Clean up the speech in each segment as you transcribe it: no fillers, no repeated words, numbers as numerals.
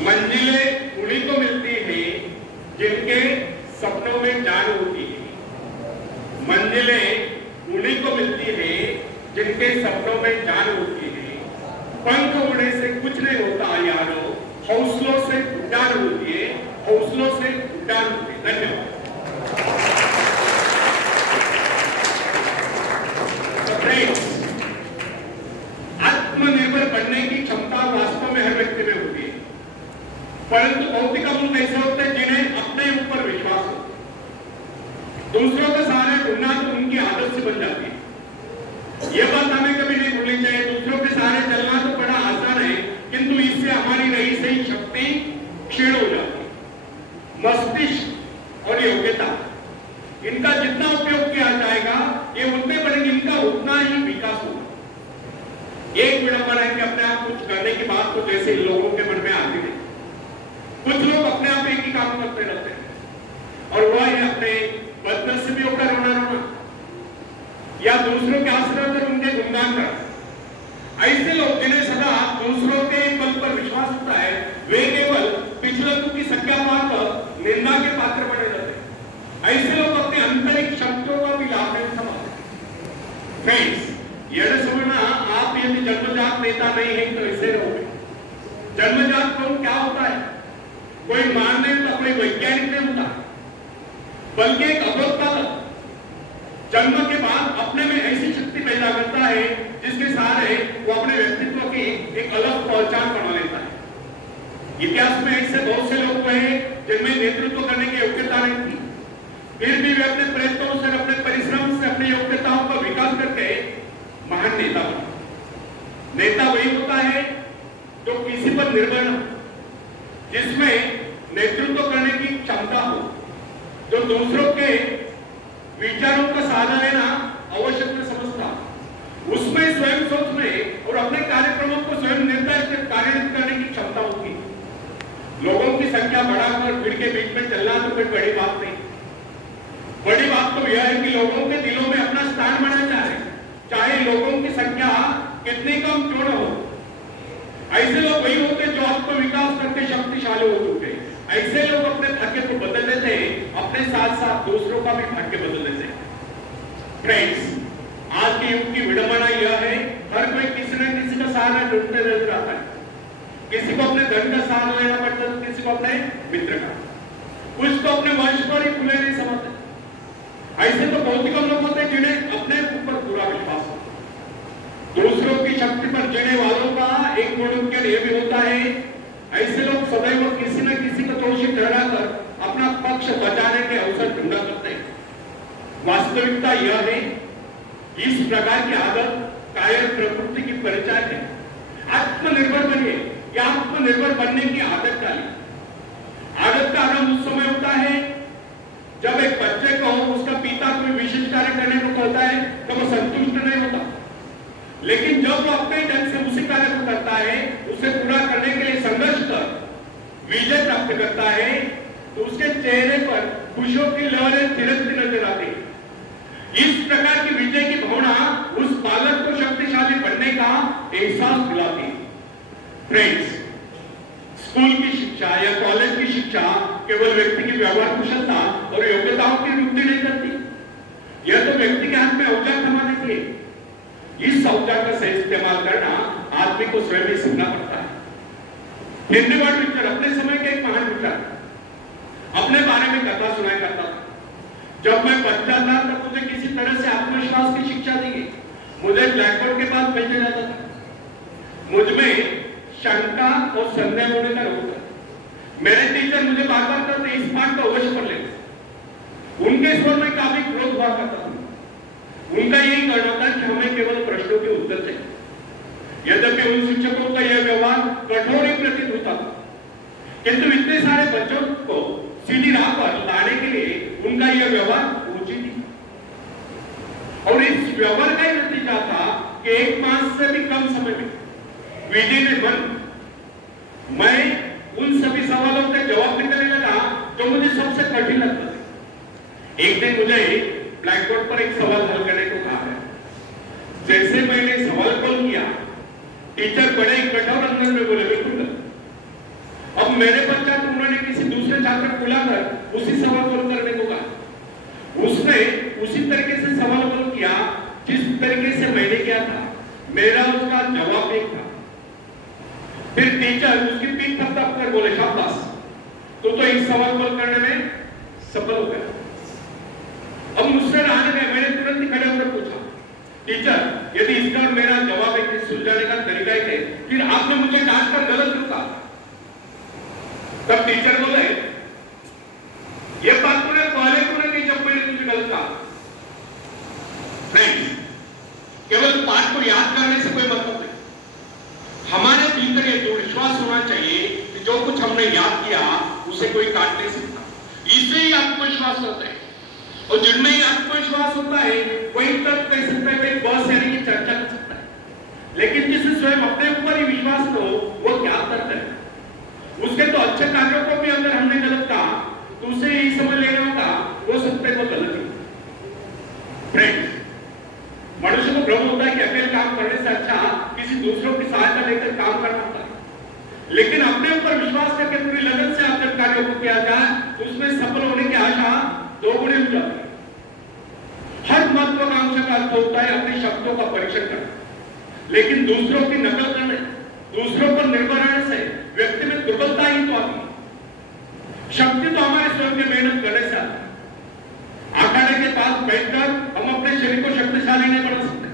मंजिलें उन्हीं को मिलती हैं जिनके सपनों में जान होती है। मंजिलें उन्हीं को मिलती हैं जिनके सपनों में जान होती है। पंख उड़ने से कुछ नहीं होता यारो, हौसलों से उड़ान होती है, हौसलों से उड़ान होती है। धन्यवाद। आत्मनिर्भर बनने की क्षमता वास्तव में हर व्यक्ति में होती है, परंतु बहुत ही कम लोग ऐसे होते हैं जिन्हें अपने ऊपर विश्वास हो। दूसरों के सहारे ढूंढना तो उनकी आदत से बन जाती है। यह बात हमें कभी नहीं भूलनी चाहिए। दूसरों के सहारे चलना तो बड़ा आसान है, किंतु इससे हमारी रही सही शक्ति क्षीण हो जाती है। मस्तिष्क और योग्यता, इनका जितना उपयोग किया जाएगा ये उतने बढ़ेंगे, इनका उतना ही विकास होगा। एक विडंबना है कि अपने आप कुछ करने की बात तो जैसे लोगों के मन में आती है। कुछ लोग अपने आप एक ही काम करते रहते हैं और वह है अपने बदनसीबियों का रोना रोना या दूसरों के आश्रय पर उनके गुणगान करना। ऐसे लोग जिन्हें सदा दूसरों के बल पर विश्वास होता है, वे केवल पिछलकों की संख्या पाकर निंदा के पात्र बने रहते हैं। ऐसे लोग अपने आंतरिक शक्तियों का भी लाभ नहीं उठाते। फ्रेंड्स, यह समझना, आप यदि जन्मजात नेता नहीं है तो ऐसे रहोगे। जन्मजात कौन क्या होता है? कोई मान नहीं होता, कोई वैज्ञानिक नहीं होता, बल्कि एक अबोध बालक जन्म के बाद अपने में ऐसी शक्ति पैदा करता है जिसके सहारे वो अपने व्यक्तित्व की एक अलग पहचान बना लेता है। इतिहास में ऐसे बहुत से लोग हुए हैं जिनमें नेतृत्व करने की योग्यता नहीं थी, फिर भी वे अपने प्रयत्नों से, अपने परिश्रम से, अपनी योग्यताओं का विकास करके महान नेता बने। नेता वही होता है जो किसी पर निर्भर न हो, जिसमें नेतृत्व करने की क्षमता हो, जो दूसरों के विचारों का सहारा लेना आवश्यक में समझता, उसमें स्वयं सोचने और अपने कार्यक्रमों को स्वयं निर्धारित कार्यान्वित करने की क्षमता होती है। लोगों की संख्या बढ़ाकर भीड़ के बीच में चलना तो कोई बड़ी बात नहीं। बड़ी बात तो यह है कि लोगों के दिलों में अपना स्थान बनाना चाह रहे, चाहे लोगों की संख्या कितनी कम क्यों न हो। ऐसे लोग वही होते जो आत्मविकास करके शक्तिशाली हो चुके। ऐसे लोग अपने भाग्य को बदल देते हैं, अपने साथ साथ दूसरों का भी भाग्य बदल देते हैं। फ्रेंड्स, आज के युग की विडंबना यह है, हर कोई किसी न किसी का सहारा ढूंढते रहता है। किसी को अपने धन का सहारा लेना पड़ता है, किसी को अपने मित्र का, कुछ तो अपने वंश पर ही खुले नहीं समझते। ऐसे तो बहुत ही कम लोग होते हैं जिन्हें अपने ऊपर पूरा विश्वास हो। दूसरों की शक्ति पर जीने वालों का एक गुण यह भी होता है, ऐसे लोग सदैव किसी न किसी को दोषी ठहराकर अपना पक्ष बचाने के अवसर ढूंढा करते हैं। वास्तविकता यह है, इस प्रकार की आदत कायर प्रवृत्ति की परिचायक है। आत्मनिर्भर बनिए या आत्मनिर्भर बनने की आदत डालिए। आदत का आरंभ उस समय होता है जब एक बच्चे को उसका पिता कोई विशेष कार्य करने को कहता है तो वो संतुष्ट नहीं होता, लेकिन जब वो अपने ढंग से उसी कार्य को करता है, उसे पूरा करने के लिए संघर्ष कर विजय प्राप्त करता है, तो उसके चेहरे पर खुशियों की लहरें थिरकती नजर आती है। इस प्रकार की विजय की भावना उस बालक को शक्तिशाली बनने का एहसास दिलाती है। फ्रेंड्स, स्कूल की शिक्षा या कॉलेज की शिक्षा केवल व्यक्ति की व्यवहार कुशलता और योग्यताओं की वृद्धि नहीं करती। यह तो व्यक्ति के हाथ में औजार थमाने के लिए, इस औजार का सही इस्तेमाल करना आदमी को स्वयं ही सीखना पड़ता है। हिंदीवाड़ पिक्चर अपने समय के एक महान विचार अपने बारे में कथा सुनाया करता था। जब मैं बच्चा था तब मुझे किसी तरह से आत्मविश्वास की शिक्षा दी गई। मुझे ब्लैक बोर्ड के पास भेजा जाता था। मुझ में शंका और संदेह होने का रोग था। मेरे टीचर मुझे बार बार कहते इस पाठ को अवश्य पढ़ ले। उनके स्वर में काफी क्रोध हुआ करता था। उनका यही कहना था कि हमें केवल प्रश्नों के उत्तर चाहिए। यद्यपि उन शिक्षकों का यह व्यवहार कठोर ही प्रतीत होता था, किंतु इतने सारे बच्चों को सीधी राह पर लाने के लिए उनका यह व्यवहार उचित थी। और इस व्यवहार का ही नतीजा था कि 1 मास से भी कम समय में विजय ने मैं उन सभी सवालों के जवाब निकलने लगा जो मुझे सबसे कठिन लगता था। एक दिन मुझे ब्लैक बोर्ड पर एक सवाल हल करने को कहा है। जैसे मैंने सवाल कॉल किया, टीचर बड़े कठोर अंदाज में बोले, बिल्कुल। अब अब मेरे पश्चात उन्होंने किसी दूसरे छात्र को बुलाकर उसी सवाल को करने को कहा। उसने उसी तरीके से सवाल किया जिस तरीके से मैंने किया था। मेरा उसका जवाब एक था। फिर टीचर उसकी पीठ थपथप कर बोले, शाबाश, तो इस सवाल को करने में सफल हो गया। अब मुझसे रहा नहीं, मैंने तुरंत ही खड़े होकर पूछा, टीचर, यदि इसका मेरा जवाब एक सुलझाने का तरीका है, फिर आपने मुझे डांट कर गलत क्यों कहा? तब टीचर बोले, ये बात तूने पहले क्यों नहीं की जब मैंने तुझे गलत कहा? फ्रेंड्स, केवल पाठ को याद करने से कोई मतलब नहीं। हमारे भीतर ये जो विश्वास होना चाहिए कि जो कुछ हमने याद किया उसे कोई काट नहीं सकता। इससे ही आत्मविश्वास होता है। और जिनमें ही आत्मविश्वास होता है वही तब कह सकता है कि बहुत सारी की चर्चा कर सकता है। लेकिन जिसे स्वयं अपने ऊपर ही विश्वास हो, वो क्या करता है? उसके तो अच्छे कार्यों को भी अगर हमने गलत कहा तो उसे यही समझ लेना होगा वो सत्य को गलत है। फ्रेंड्स, मनुष्य को भ्रम होता है कि अकेले काम करने से अच्छा किसी दूसरों की सहायता लेकर काम करना होता है। लेकिन अपने ऊपर विश्वास करके पूरी लगन से आप जब कार्यों को किया जाए तो उसमें सफल होने की आशा दोगुनी हो जाती है। हर महत्वाकांक्षा का अर्थ होता है अपनी शक्तियों का परीक्षण करना, लेकिन दूसरों की नकल करने, दूसरों पर निर्भर रहने से व्यक्ति में दुर्बलता ही तो आती है। शक्ति तो हमारे स्वयं की मेहनत करने से आती है। अखाड़े के पास बैठकर हम अपने शरीर को शक्तिशाली नहीं बना सकते,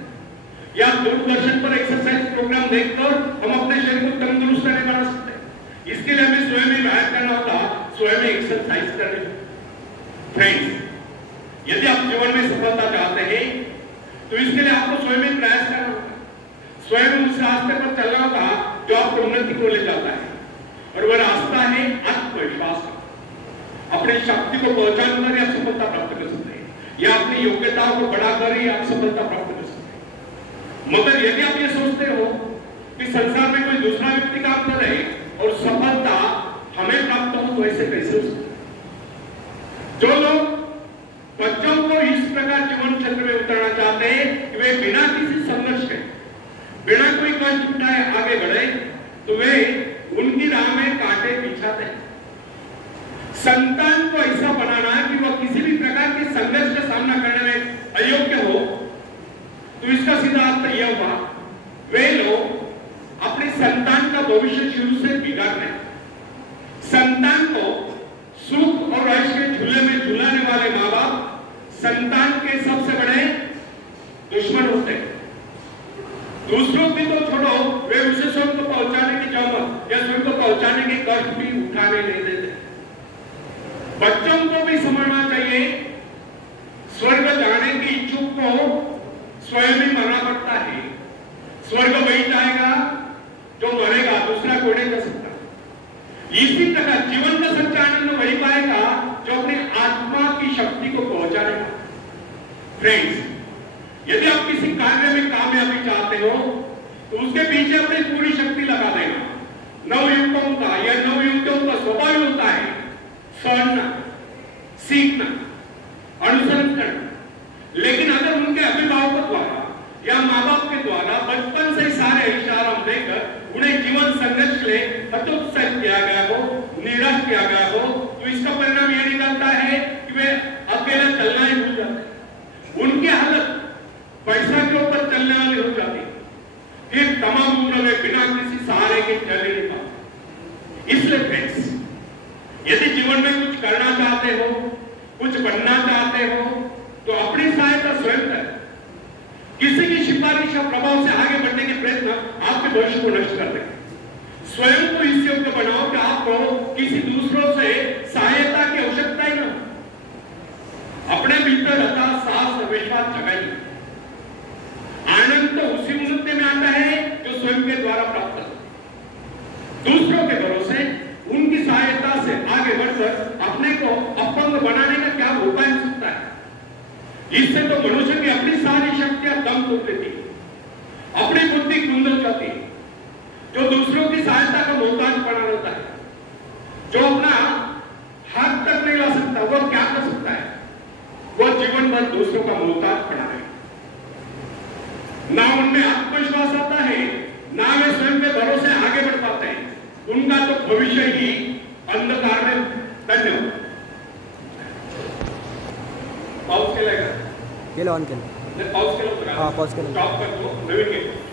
या दूरदर्शन पर एक्सरसाइज प्रोग्राम देखकर हम अपने शरीर को तंदुरुस्त नहीं बना सकते। इसके लिए हमें स्वयं ही व्यायाम करना होता, स्वयं ही एक्सरसाइज करनी होती। फ्रेंड्स, यदि आप जीवन में सफलता चाहते हैं तो इसके लिए आपको स्वयं ही प्रयास करना होगा, स्वयं उस रास्ते पर चलना होगा जो आपको उन्नति को ले जाता है। और वह रास्ता है आत्मविश्वास का। अपनी शक्ति को पहचान कर आप सफलता प्राप्त कर सकते हैं, या अपनी योग्यताओं को बढ़ाकर ही आप सफलता प्राप्त कर सकते हैं। मगर यदि आप ये सोचते हो कि संसार में कोई दूसरा व्यक्ति काम करे और सफलता हमें प्राप्त हो, तो ऐसे कैसे हो सकता? जो लोग बच्चों को इस प्रकार जीवन क्षेत्र में उतरना चाहते हैं कि वे बिना किसी संघर्ष के, बिना कोई कष्ट उठाए आगे बढ़े, तो वे उनकी राह में कांटे बिछाते हैं। संतान को ऐसा बनाना है कि वह किसी भी प्रकार के संघर्ष का सामना करने में अयोग्य हो, तो इसका सीधा अर्थ यह हुआ, वे लोग अपने संतान का भविष्य शुरू से बिगाड़ रहे हैं। संतान को सुख और ऐश के झूले में झुलाने वाले माँ बाप संतान के सबसे बड़े दुश्मन होते हैं। दूसरों की तो छोड़ो, वे उसे स्वर्ग को पहुंचाने की जरूरत या स्वर्ग को पहुंचाने के कष्ट भी उठाने नहीं देते। बच्चों को भी समझना चाहिए, स्वर्ग जाने की इच्छुक को स्वयं ही मरना पड़ता है। स्वर्ग वही जाएगा जो मरेगा, दूसरा कोई नहीं कर सकता। इसी प्रकार जीवन का सच्चा आनंद वही पाएगा जो अपनी आत्मा की शक्ति को पहुंचाएगा। फ्रेंड्स, यदि आप किसी कार्य में कामयाबी चाहते हो तो उसके पीछे अपनी पूरी शक्ति लगा देना। नवयुवकों का या नवयुवतियों का स्वभाव होता है सुनना, सीखना, अनुसरण करना। लेकिन अगर उनके अभिभावकों द्वारा या माँ बाप के द्वारा बचपन से सारे इशारा देकर उन्हें जीवन संघर्ष ले हतोत्साहित किया गया हो, निराश किया गया हो, तो इसका परिणाम यह निकलता है कि वे अकेले चलना ही भूल जाते हैं। उनकी हालत पैसा के ऊपर चलने वाली हो जाती है। फिर तमाम उम्र में बिना किसी सहारे के चल नहीं पाते। इसलिए फ्रेंड्स, यदि जीवन में कुछ करना चाहते हो, कुछ बनना चाहते हो, तो अपनी सहायता स्वयं करें। किसी की सिफारिश या प्रभाव से आगे बढ़ने के प्रयत्न आपके भविष्य को नष्ट कर देंगे। स्वयं को इस योग्य बनाओ कि आपको किसी दूसरों से सहायता की आवश्यकता ही न। अपने भीतर रहता साहस और विश्वास जगाइए। आनंद तो उसी उन्नति में आता है जो स्वयं के द्वारा प्राप्त करते। दूसरों के भरोसे उनकी सहायता से आगे बढ़कर अपने को अपंग बनाने का क्या उपाय हो सकता है? इससे तो मनुष्य की अपनी सारी शक्तियां दम तोड़ देती है, अपनी बुद्धि कुंद हो जाती है। जो दूसरों की सहायता का मोहताज बना रहता है, जो अपना हाथ तक नहीं ला सकता, वो क्या कर सकता है? वो जीवन भर दूसरों का मोहताज बना है। ना उनमें आत्मविश्वास आता है, ना वे स्वयं के भरोसे आगे बढ़ पाते हैं। उनका तो भविष्य ही अंधकार में धन्यवाद पाऊस केलाय का केलं ऑन केलं पाऊस केला होता हां पाऊस केलं स्टॉप करतो नवीन घेतो